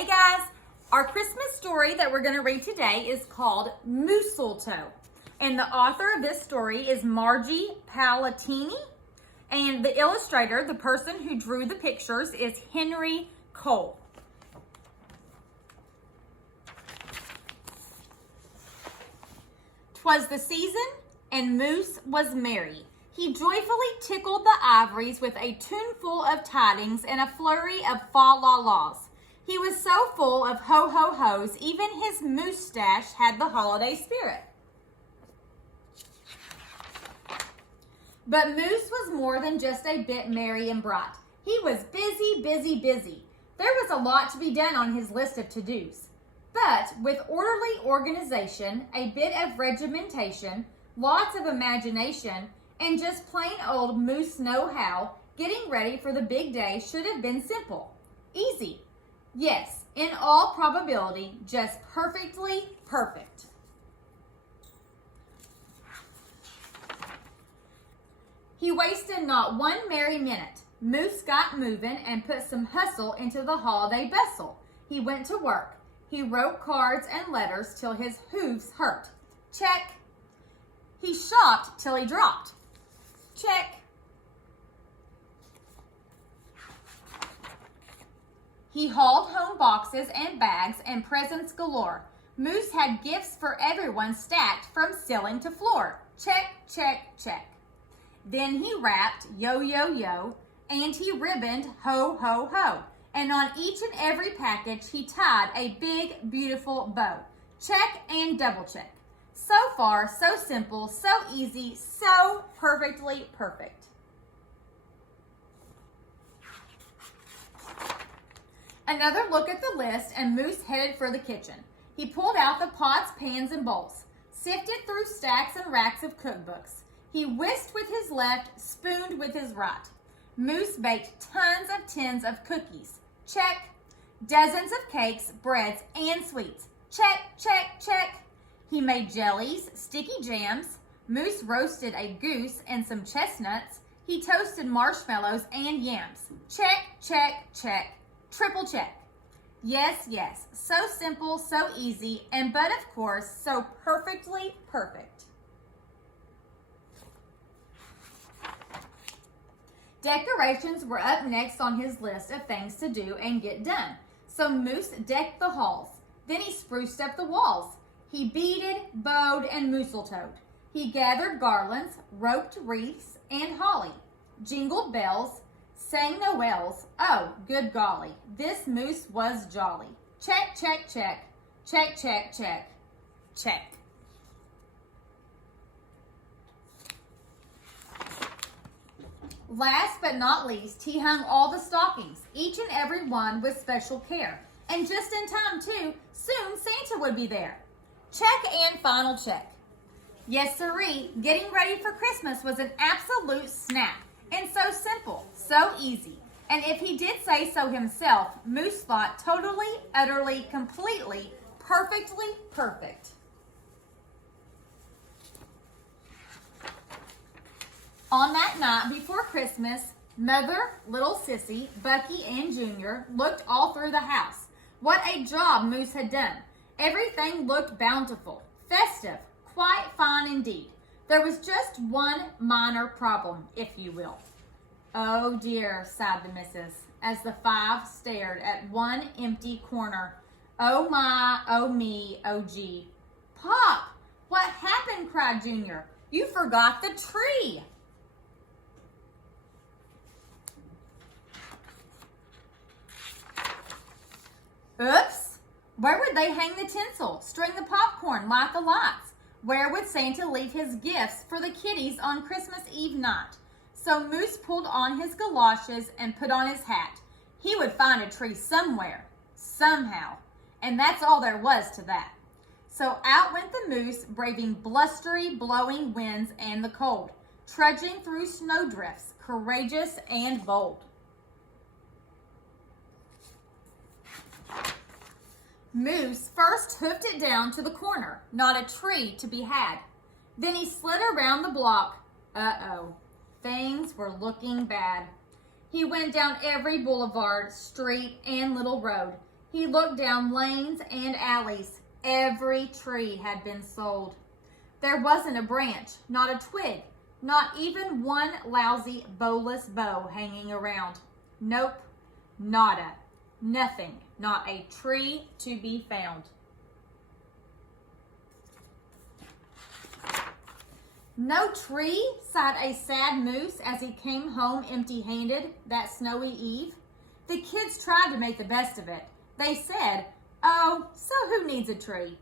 Hey guys, our Christmas story that we're going to read today is called Moostletoe. And the author of this story is Margie Palatini. And the illustrator, the person who drew the pictures, is Henry Cole. "'Twas the season, and Moose was merry. He joyfully tickled the ivories with a tuneful of tidings and a flurry of fa-la-las. He was so full of ho-ho-hos, even his moustache had the holiday spirit. But Moose was more than just a bit merry and bright. He was busy, busy, busy. There was a lot to be done on his list of to-dos. But with orderly organization, a bit of regimentation, lots of imagination, and just plain old Moose know-how, getting ready for the big day should have been simple. Easy. Yes, in all probability, just perfectly perfect. He wasted not one merry minute. Moose got moving and put some hustle into the holiday bustle. He went to work. He wrote cards and letters till his hooves hurt. Check. He shopped till he dropped. Check. He hauled home boxes and bags and presents galore. Moose had gifts for everyone stacked from ceiling to floor. Check, check, check. Then he wrapped, yo, yo, yo, and he ribboned, ho, ho, ho. And on each and every package, he tied a big, beautiful bow. Check and double check. So far, so simple, so easy, so perfectly perfect. Another look at the list, and Moose headed for the kitchen. He pulled out the pots, pans, and bowls, sifted through stacks and racks of cookbooks. He whisked with his left, spooned with his right. Moose baked tons of tins of cookies. Check. Dozens of cakes, breads, and sweets. Check, check, check. He made jellies, sticky jams. Moose roasted a goose and some chestnuts. He toasted marshmallows and yams. Check, check, check. Triple check. Yes, yes, so simple, so easy, and but of course, so perfectly perfect. Decorations were up next on his list of things to do and get done. So Moose decked the halls. Then he spruced up the walls. He beaded, bowed, and moostletoed. He gathered garlands, roped wreaths, and holly, jingled bells, sang Noels. Oh, good golly, this Moose was jolly. Check, check, check. Check, check, check. Check. Last but not least, he hung all the stockings, each and every one with special care. And just in time, too, soon Santa would be there. Check and final check. Yes, sirree, getting ready for Christmas was an absolute snap. And so simple, so easy. And if he did say so himself, Moose thought totally, utterly, completely, perfectly perfect. On that night before Christmas, Mother, little Sissy, Bucky, and Junior looked all through the house. What a job Moose had done. Everything looked bountiful, festive, quite fine indeed. There was just one minor problem, if you will. Oh dear, sighed the missus, as the five stared at one empty corner. Oh my, oh me, oh gee. Pop, what happened? Cried Junior. You forgot the tree. Oops! Where would they hang the tinsel, string the popcorn, light the lights? Where would Santa leave his gifts for the kiddies on Christmas Eve night? So Moose pulled on his galoshes and put on his hat. He would find a tree somewhere, somehow, and that's all there was to that. So out went the Moose, braving blustery, blowing winds and the cold, trudging through snowdrifts, courageous and bold. Moose first hoofed it down to the corner, not a tree to be had. Then he slid around the block. Uh-oh, things were looking bad. He went down every boulevard, street, and little road. He looked down lanes and alleys. Every tree had been sold. There wasn't a branch, not a twig, not even one lousy bowless bough hanging around. Nope, nada, nothing, not a tree to be found. No tree, sighed a sad moose as he came home empty-handed that snowy eve. The kids tried to make the best of it. They said, "Oh, so who needs a tree?"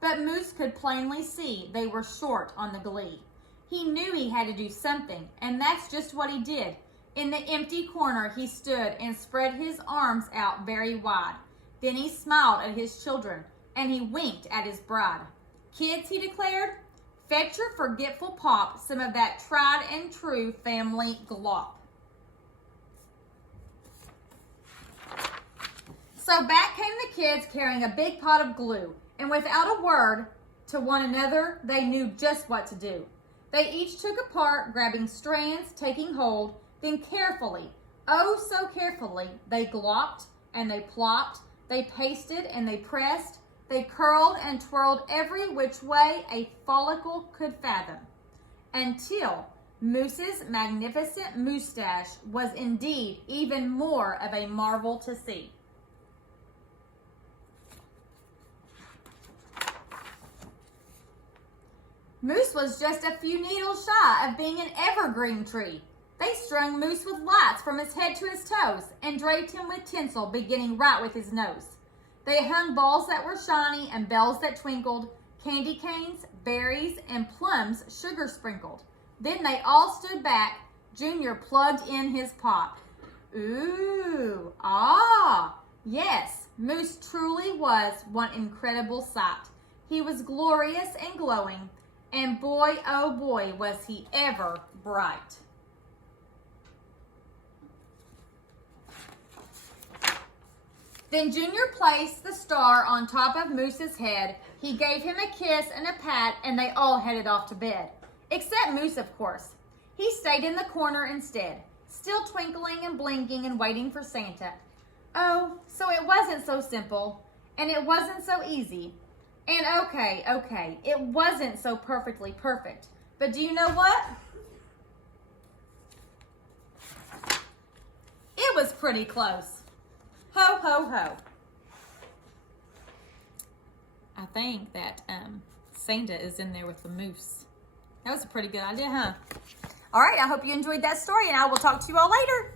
But Moose could plainly see they were short on the glee. He knew he had to do something, and that's just what he did. In the empty corner he stood and spread his arms out very wide. Then he smiled at his children, and he winked at his bride. "Kids," he declared, "fetch your forgetful pop some of that tried and true family glop." So back came the kids carrying a big pot of glue, and without a word to one another, they knew just what to do. They each took a part, grabbing strands, taking hold, then carefully, oh so carefully, they glopped and they plopped, they pasted and they pressed, they curled and twirled every which way a follicle could fathom, until Moose's magnificent moustache was indeed even more of a marvel to see. Moose was just a few needles shy of being an evergreen tree. They strung Moose with lights from his head to his toes and draped him with tinsel beginning right with his nose. They hung balls that were shiny and bells that twinkled, candy canes, berries, and plums sugar sprinkled. Then they all stood back. Junior plugged in his pop. Ooh, ah, yes, Moose truly was one incredible sight. He was glorious and glowing, and boy, oh boy, was he ever bright. Then Junior placed the star on top of Moose's head. He gave him a kiss and a pat, and they all headed off to bed. Except Moose, of course. He stayed in the corner instead, still twinkling and blinking and waiting for Santa. Oh, so it wasn't so simple, and it wasn't so easy. And okay, it wasn't so perfectly perfect. But do you know what? It was pretty close. Ho, ho, ho. I think that Santa is in there with the moose. That was a pretty good idea, huh? All right, I hope you enjoyed that story, and I will talk to you all later.